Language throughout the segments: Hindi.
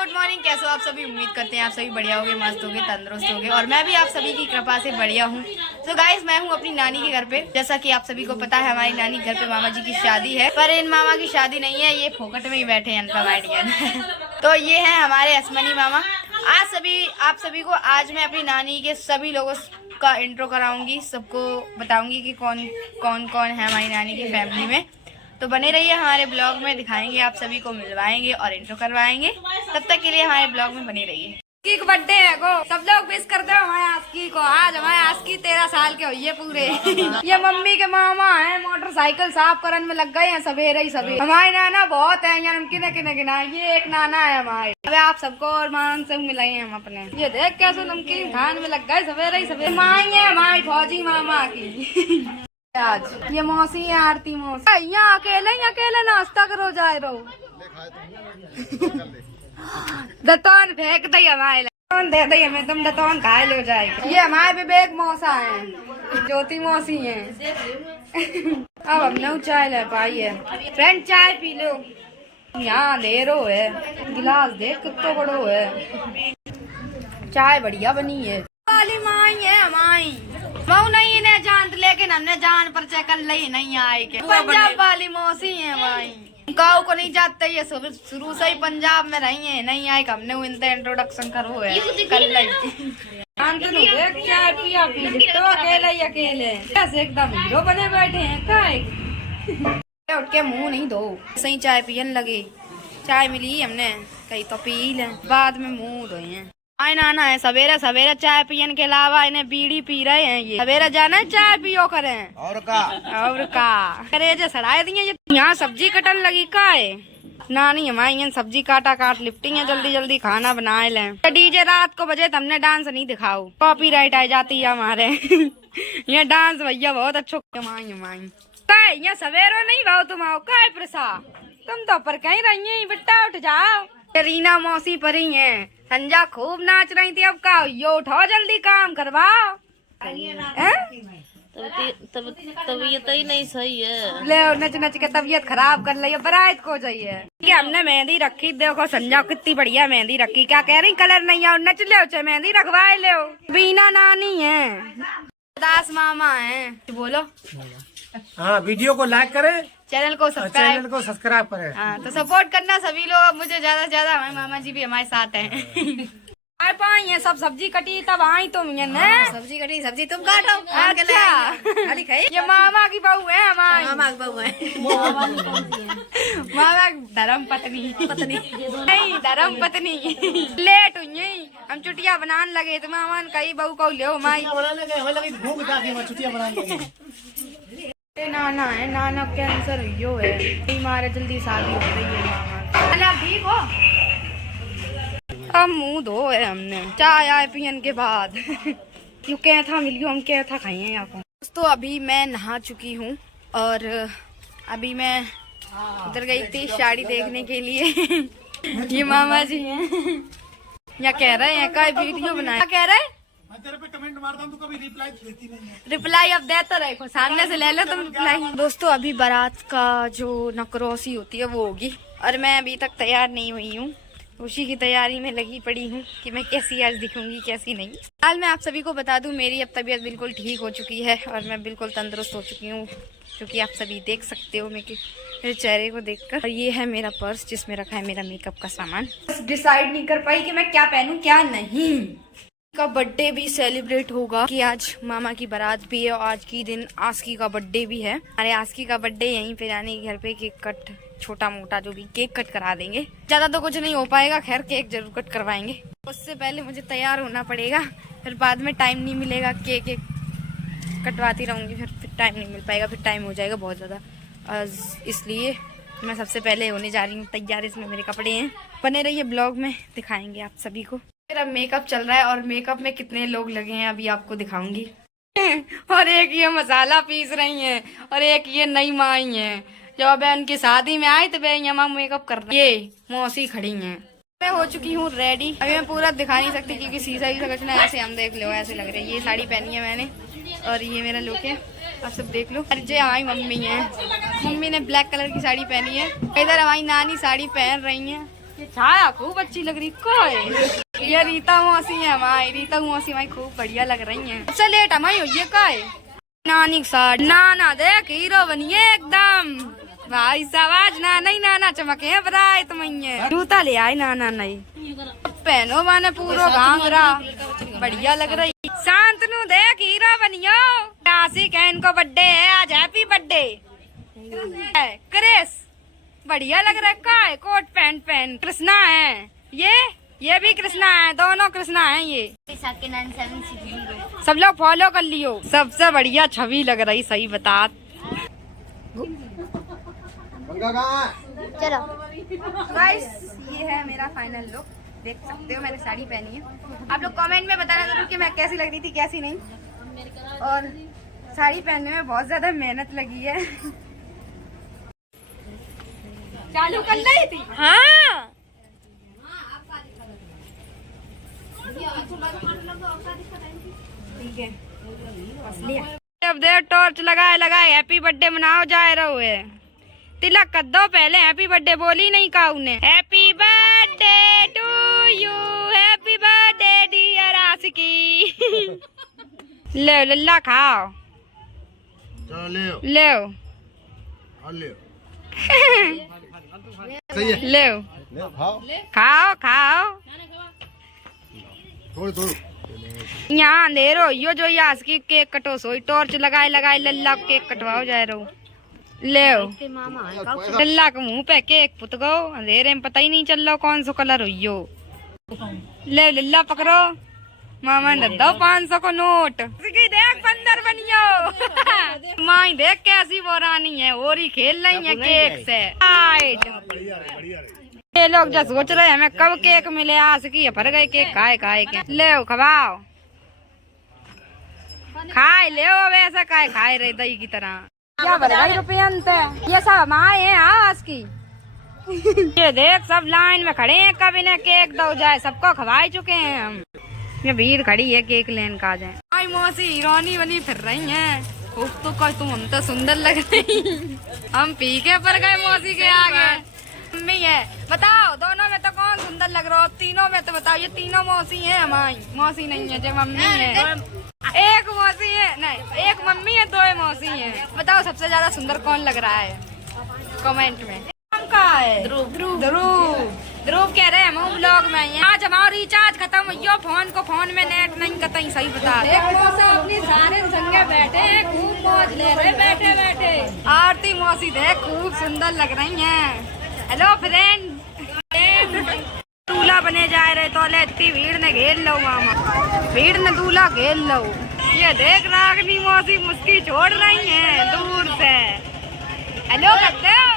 Good morning. कैसे हो आप सभी? उम्मीद करते हैं आप सभी बढ़िया होगे, मस्त होगे, तंदुरुस्त होगे और मैं भी आप सभी की कृपा से बढ़िया हूँ। तो गाइस, मैं हूँ अपनी नानी के घर पे। जैसा कि आप सभी को पता है, हमारी नानी के घर पे मामा जी की शादी है, पर इन मामा की शादी नहीं है, ये फोकट में ही बैठे हैं अनकमांडियन। तो ये है हमारे असमनी मामा। आप सभी को आज मैं अपनी नानी के सभी लोगों का इंट्रो कराऊंगी, सबको बताऊंगी कि कौन कौन है हमारी नानी की फैमिली में। तो बने रहिए हमारे ब्लॉग में, दिखाएंगे आप सभी को, मिलवाएंगे और इंट्रो करवाएंगे। तब तक के लिए हमारे ब्लॉग में बने रहिए। आस्की का बर्थडे है को सब लोग विश करते हो हमारे आस्की को। आज हमारे आस्की 13 साल के हुई है पूरे। ये मम्मी के मामा हैं, मोटरसाइकिल साफ करने में लग गए हैं सवेरे ही सवेरे। हमारे नाना बहुत है, यहाँ किने किने गिना, ये एक नाना है हमारे। अब आप सबको और मान से मिलाए हम अपने। ये देख कैसे नमकीन खान में लग गए सवेरे ही सवेरे। माई है हमारी फौजी मामा की। आज ये मौसी है, आरती मौसी। यहाँ अकेले नाश्ता करो जाए रहो। दतौन फेंक दे हमारे, दे दे हमें, तुम दतौन खा लो जाएगा। ये हमारे विवेक मौसा है, ज्योति मौसी है। अब हमने चाय ले पाई है। फ्रेंड चाय पी लो। यहाँ अंधेरो है, गिलास देख कितना बड़ो है। चाय बढ़िया बनी है। वाली माई है हमारी, मऊ नहीं इन्हें जानते, लेकिन हमने जान पर चेक कर ली नहीं आए के। पंजाब वाली मौसी है हमारी, गाँव को नहीं जाते, ये शुरू से ही पंजाब में रही है, नहीं आए हमने इनका इंट्रोडक्शन करो है कर ली। चाय पिया पी तो अकेले कैसे एकदम हीरो बने बैठे हैं। काय उठ के मुँह नहीं धो, सही चाय पियन लगे। चाय मिली हमने कहीं तो पी ले, बाद में मुँह धोए हैं। आए नाना है सवेरे सवेरे चाय पियन के अलावा इन्हें बीड़ी पी रहे हैं। ये सवेरे जाना है चाय पियो करें और का करेजे सड़ाए दिए। यहाँ सब्जी कटन लगी का है नानी हमारी, सब्जी काट लिपटी है, जल्दी जल्दी खाना बनाए लें। डीजे रात को बजे हमने डांस नहीं दिखाओ, कॉपीराइट आ जाती है हमारे। ये डांस भैया बहुत अच्छा। यहाँ सवेरे नहीं भाव तुम आओ का प्रसा, तुम तो पर कहीं रही है बेटा, उठ जाओ। रीना मौसी पर ही है, संजा खूब नाच रही थी। अब का यो उठो जल्दी काम करवाओ। तबीयत ही नहीं सही है, ले नच नच के तबीयत खराब कर ली। बरात को जाइए कि हमने मेहंदी रखी, देखो संजा कितनी बढ़िया मेहंदी रखी। क्या कह रही, कलर नहीं आओ, नच ले चाहे मेहंदी रखवाए ले। बीना नानी है, दास मामा है। बोलो हाँ, वीडियो को लाइक करें, चैनल को सब्सक्राइब करें। हाँ, तो सपोर्ट करना सभी लोग मुझे ज्यादा से ज्यादा। हमारे मामा जी भी हमारे साथ हैं। पाई है सब सब्जी कटी तब आई तुम ये न सब्जी कटी, सब्जी तुम काटो। अच्छा खाली खाई। ये मामा की बहू है हमारी, मामा की बहू है। मामा धर्म पत्नी नहीं, धर्म पत्नी। लेट हुई हम छुट्टियां बनाने लगे तो मामा ने कही बहू को ले माई। नाना है, नाना कैंसर यो है, मारे जल्दी शादी हो रही है। मामा ठीक हो? अब मुँह धो है हमने चाय आए पियन के बाद। क्यों क्या था मिलियो, हम क्या था खाई हैं यहाँ को। दोस्तों अभी मैं नहा चुकी हूँ और अभी मैं उधर गई थी साड़ी देखने के लिए। ये मामा जी हैं, या कह रहे हैं का वीडियो बनाया, कह रहे हैं मैं तेरे पे कमेंट मारता हूँ, तू कभी रिप्लाई देती नहीं है। रिप्लाई अब देता रहे, सामने से ले लो तुम रिप्लाई। दोस्तों अभी बारात का जो नकरोसी होती है वो होगी और मैं अभी तक तैयार नहीं हुई हूँ, उसी की तैयारी में लगी पड़ी हूँ कि मैं कैसी आज दिखूंगी कैसी नहीं। हाल मैं आप सभी को बता दूं, मेरी अब तबीयत बिल्कुल ठीक हो चुकी है और मैं बिल्कुल तंदुरुस्त हो चुकी हूँ, जो कि आप सभी देख सकते हो मेरे चेहरे को देखकर। और ये है मेरा पर्स जिसमें रखा है मेरा मेकअप का सामान। बस डिसाइड नहीं कर पाई कि मैं क्या पहनूं क्या नहीं। का बर्थडे भी सेलिब्रेट होगा कि आज मामा की बारात भी है और आज की दिन आस्की का बर्थडे भी है। अरे आस्की का बर्थडे यहीं पे नानी के घर पे केक कट, छोटा मोटा जो भी केक कट करा देंगे, ज्यादा तो कुछ नहीं हो पाएगा, खैर केक जरूर कट करवाएंगे। उससे पहले मुझे तैयार होना पड़ेगा, फिर बाद में टाइम नहीं मिलेगा, केक कटवाती रहूंगी, फिर टाइम नहीं मिल पाएगा, फिर टाइम हो जाएगा बहुत ज्यादा। इसलिए मैं सबसे पहले होने जा रही हूँ तैयार। इसमें मेरे कपड़े हैं, बने रहिए ब्लॉग में, दिखाएंगे आप सभी को। मेरा मेकअप चल रहा है और मेकअप में कितने लोग लगे हैं अभी आपको दिखाऊंगी। और एक ये मसाला पीस रही हैं और एक ये नई माई हैं, जब मैं उनकी शादी में आई तो वे यहाँ मेकअप कर रही। ये मौसी खड़ी हैं। मैं हो चुकी हूँ रेडी, अभी मैं पूरा दिखा नहीं सकती क्योंकि शीशा ही कुछ ना, ऐसे हम देख लो ऐसे लग रहे हैं। ये साड़ी पहनी है मैंने और ये मेरा लुक है, आप सब देख लो। अरे हमारी मम्मी है, मम्मी ने ब्लैक कलर की साड़ी पहनी है। इधर हमारी नानी साड़ी पहन रही है, ये छाया खूब अच्छी लग रही है। ये रीता मौसी है हमारी, रीता मौसी हमारी खूब बढ़िया लग रही है। सबसे लेट हमारी हुई है का नानी के साथ। नाना देख हीरो बनिए एकदम भाई साहब, नाना ही नाना चमके बराए तुम्हें। जूता ले आए नाना नहीं पहनो माने पूरा घाघरा बढ़िया लग रही। शांतनु देख हीरो बनियो। नासिक है इनको बर्थडे है आज, हैप्पी बर्थडे। क्रिस बढ़िया लग रहा है का है कोट पैंट पहन। कृष्णा है ये भी कृष्णा है, दोनों कृष्णा है ये। सब लोग फॉलो कर लियो। सबसे बढ़िया छवि लग रही सही बता। चलो गाइस ये है मेरा फाइनल लुक, देख सकते हो मैंने साड़ी पहनी है। आप लोग कमेंट में बताना जरूर कि मैं कैसी लग रही थी कैसी नहीं। और साड़ी पहनने में बहुत ज्यादा मेहनत लगी है। चालू कर ली थी हाँ। ठीक है अब देर टॉर्च लगाए हैप्पी बर्थडे मनाओ जाए रहो है। तिलक कर दो पहले, हैप्पी बर्थडे बोली नहीं का उन्हें। Happy birthday to you, happy birthday dear Aashiqui. ले लल्ला खाओ ले खाओ खाओ। यहाँ अंधेरो यो जो यास की केक कटो सोई टॉर्च लगाए लल्ला केक कटवाओ जाए रहो। ले लल्ला के मुंह पे केक पुत गो, अंधेरे में पता ही नहीं चल रहा कौन सा कलर हुई। ले लल्ला पकड़ो, मामा ने दो 500 को नोट। देख बंदर बनियो। माई देख कैसी बोरानी है, ओरी खेल रही है केक से। ये लोग जो सोच रहे हैं हमें कब केक मिले, आज की भर गए केक खाए के। ले खवाओ खाए ले वैसा खाए रहे दही की तरह। क्या भर गई रुपये ये सब हमारे हैं आज की। ये देख सब लाइन में खड़े हैं, कभी ने केक दो जाए सबको खवाए चुके हैं हम। ये भीड़ खड़ी है केक लेन का जाए। आई मौसी हीरोनी बनी फिर रही हैं। तो कह तुम हम तो सुंदर लग रही। हम पीके पर गए मौसी के आगे। मम्मी है बताओ दोनों में तो कौन सुंदर लग रहा हो? तीनों में तो बताओ। ये तीनों मौसी है हमारी, मौसी नहीं है जो मम्मी है। एक मौसी है नहीं, एक मम्मी है दो मौसी है। बताओ सबसे ज्यादा सुंदर कौन लग रहा है कमेंट में। का है ध्रुव कह रहे हैं ब्लॉग में। आज हमारा रिचार्ज खत्म हुई, फोन में नेट नहीं कतई सही बता। एक मौसी अपनी सारे संगे बैठे खूब मौज ले रहे बैठे। आरती मौसी देख खूब सुंदर लग रही हैं। हेलो फ्रेंड दूल्हा बने जा रहे तो इतनी भीड़ ने घेर लो मामा, भीड़ ने दूल्हा घेर लो। ये देख रागनी मौसी मुस्की छोड़ रही हैं दूर से। हेलो करते हो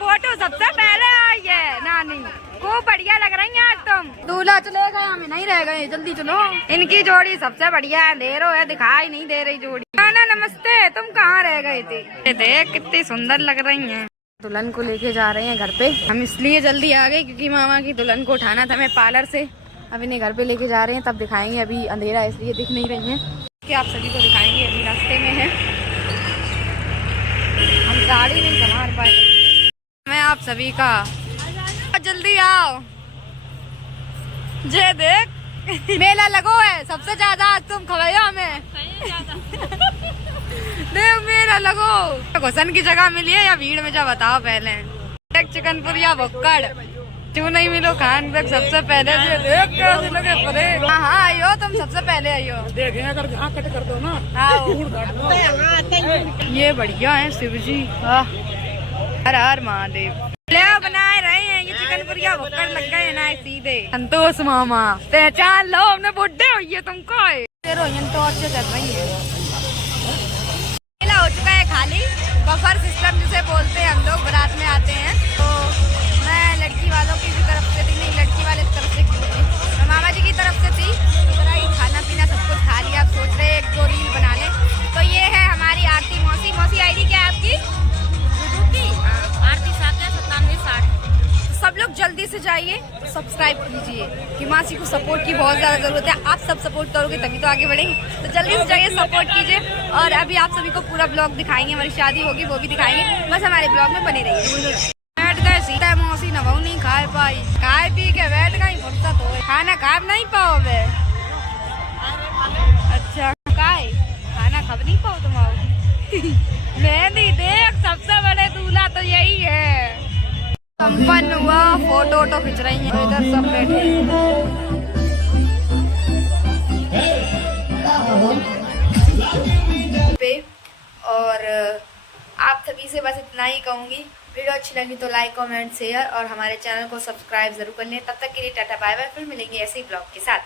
फोटो सबसे पहले आई है नानी, खूब बढ़िया लग रही है आज तुम। दूल्हा चले गए हमें नहीं रह गए, जल्दी चलो। इनकी जोड़ी सबसे बढ़िया है, अंधेरो है दिखाई नहीं दे रही जोड़ी। नाना नमस्ते, तुम कहाँ रह गए थे? देख कितनी सुंदर लग रही हैं। दुल्हन को लेके जा रहे हैं घर पे। हम इसलिए जल्दी आ गए क्योंकि मामा की दुल्हन को उठाना था हमें पार्लर से। अब इन्हें घर पे लेके जा रहे हैं, तब दिखाएंगे। अभी अंधेरा है इसलिए दिख नहीं रही है कि आप सभी को दिखाएंगे। अभी रास्ते में है, हम गाड़ी नहीं संभाल पाए। मैं आप सभी का जल्दी आओ। जे देख मेला लगो है सबसे ज्यादा आज तुम खवाया हमें। देख मेला लगो। घुसन की जगह मिली है या भीड़ में जा बताओ पहले। एक चिकनपुरिया भुक्कड़ क्यों नहीं मिलो खान तक सबसे पहले। देख कैसे लगे परे। हाँ आइयो तुम सबसे पहले आइयो। देखें अगर कट कर दो ना। ये बढ़िया है शिव जी। हर हर महादेव। बनाए रहे हैं ये चिकनपुरिया भुक्कड़ लग गए ना सीधे। संतोष मामा पहचान लो, हमने बुड्ढे हुई है तुमको। टॉर्च चल रही है। मेला हो चुका है खाली। बफर सिस्टम जिसे बोलते हैं हम लोग बारात में आते हैं। तो मैं लड़की वालों की भी तरफ से थी, नहीं लड़की वाले की तरफ से मैं मामा जी की तरफ से थी। खाना पीना सब कुछ खा लिया। आप सोच रहे 1-2 रील बना ले। तो ये है हमारी आरती मौसी। मौसी आईडी क्या है आपकी? आरती 9760। सब लोग जल्दी से जाइए सब्सक्राइब कीजिए कि मासी को सपोर्ट की बहुत ज्यादा जरूरत है। आप सब सपोर्ट करोगे तभी तो आगे बढ़ेंगे। तो जल्दी से जाइए सपोर्ट कीजिए। और अभी आप सभी को पूरा ब्लॉग दिखाएंगे, हमारी शादी होगी वो भी दिखाएंगे। बस हमारे ब्लॉग में बने रहिए। मौसी न बहु नहीं खाए पाई, खाए पी के बैठ गई, फुर्सत हो खाना खा नहीं पाओ बे। अच्छा काय खाना खा नहीं पाओ तुम मेहंदी देख सबसे बड़े दूल्हा तो यही है। संपन्न हुआ, फोटो वोटो खिंच रही है, इधर सब बैठे पे। और आप सभी से बस इतना ही कहूंगी, वीडियो अच्छी लगी तो लाइक कमेंट शेयर और हमारे चैनल को सब्सक्राइब जरूर कर लें। तब तक के लिए टाटा बाय बाय, फिर मिलेंगे ऐसे ही ब्लॉग के साथ।